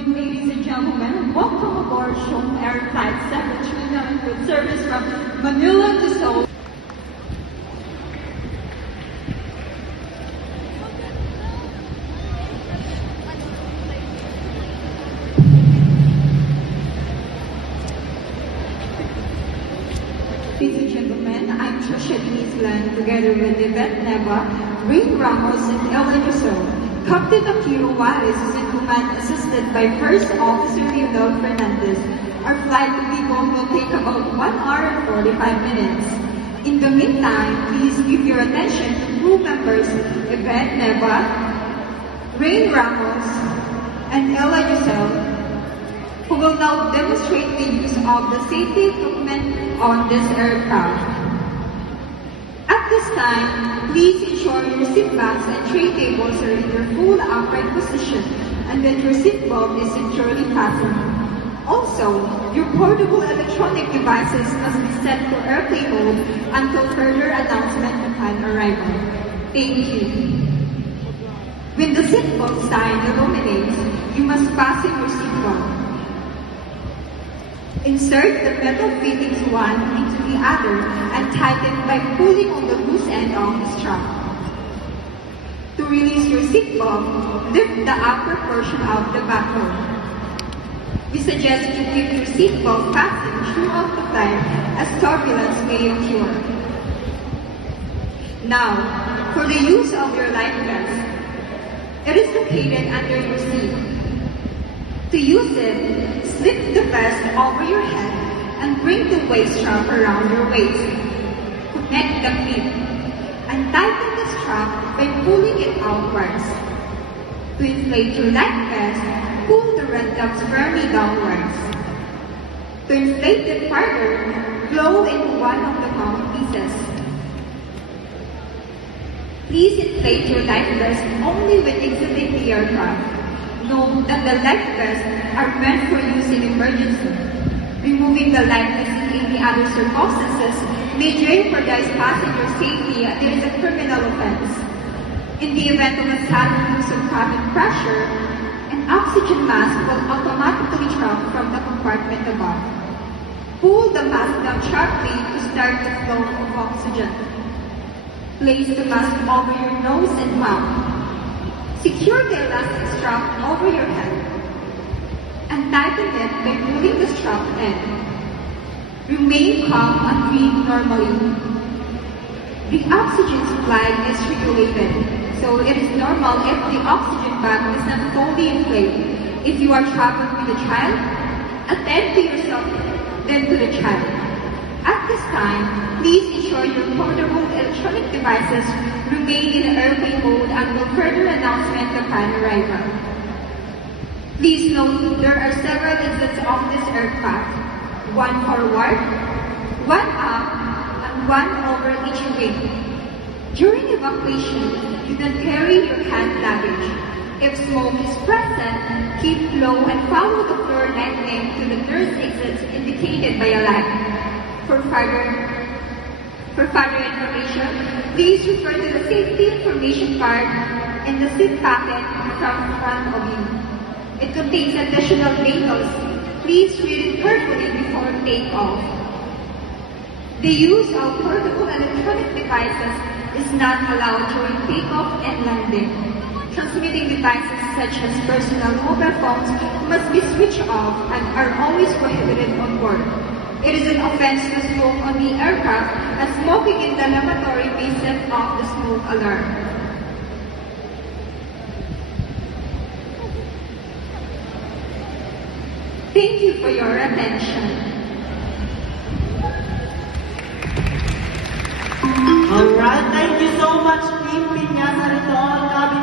morning, ladies and gentlemen. Welcome aboard Chom Air Flight 739 with service from Manila to Seoul. Ladies and gentlemen, I'm Trisha Island together with Yvette Neva, Rain Ramos, and Ellen Rizzo. Captain Akiro Juarez is in command assisted by First Officer Leonel Fernandez. Our flight to Bicol will take about 1 hour and 45 minutes. In the meantime, please give your attention to crew members Yvette Neva, Rain Ramos, and Ella Giselle, who will now demonstrate the use of the safety equipment on this aircraft. At this time, please ensure your seat belts and tray tables are in their full upright position and that your seat belt is securely fastened. Also, your portable electronic devices must be set to airplane mode until further announcement upon arrival. Thank you. When the seatbelt sign illuminates, you must fasten your seatbelt. Insert the metal fittings one into the other and tighten by pulling on the loose end of the strap. To release your seatbelt, lift the upper portion of the buckle. We suggest you keep your seatbelt fastened throughout the flight as turbulence may occur. Now, for the use of your life vest, it is located under your seat. To use it, slip the vest over your head and bring the waist strap around your waist. Connect the feet and tighten the strap by pulling it outwards. To inflate your life vest, pull the red ducts firmly downwards. To inflate it further, blow into one of the mouthpieces. Please inflate your life vest only when exiting the aircraft. Note that the life vests are meant for use in emergency. Removing the life vest in any other circumstances may jeopardize passenger safety and it is a criminal offense. In the event of a sudden loss of cabin pressure, an oxygen mask will automatically drop from the compartment above. Pull the mask down sharply to start the flow of oxygen. Place the mask over your nose and mouth. Secure the elastic strap over your head and tighten it by pulling the strap in. Remain calm and breathe normally. The oxygen supply is regulated, so it is normal if the oxygen bag is not fully inflated. If you are traveling with a child, attend to yourself, then to the child. At this time, please ensure your portable electronic devices remain in airplane mode until further announcement upon arrival. Please note there are several exits of this aircraft, one forward, one up, and one over each wing. During evacuation, you can carry your hand luggage. If smoke is present, keep low and follow the floor lightning to the nearest exits indicated by a light. For further information, please refer to the safety information card in the seat packet from front of you. It contains additional details. Please read it carefully before takeoff. The use of portable electronic devices is not allowed during takeoff and landing. Transmitting devices such as personal mobile phones must be switched off and are always prohibited on board. It is an offense to smoke on the aircraft, and smoking in the lavatory may set off the smoke alarm. Thank you for your attention. Alright, thank you so much, Team Piñata Rizal.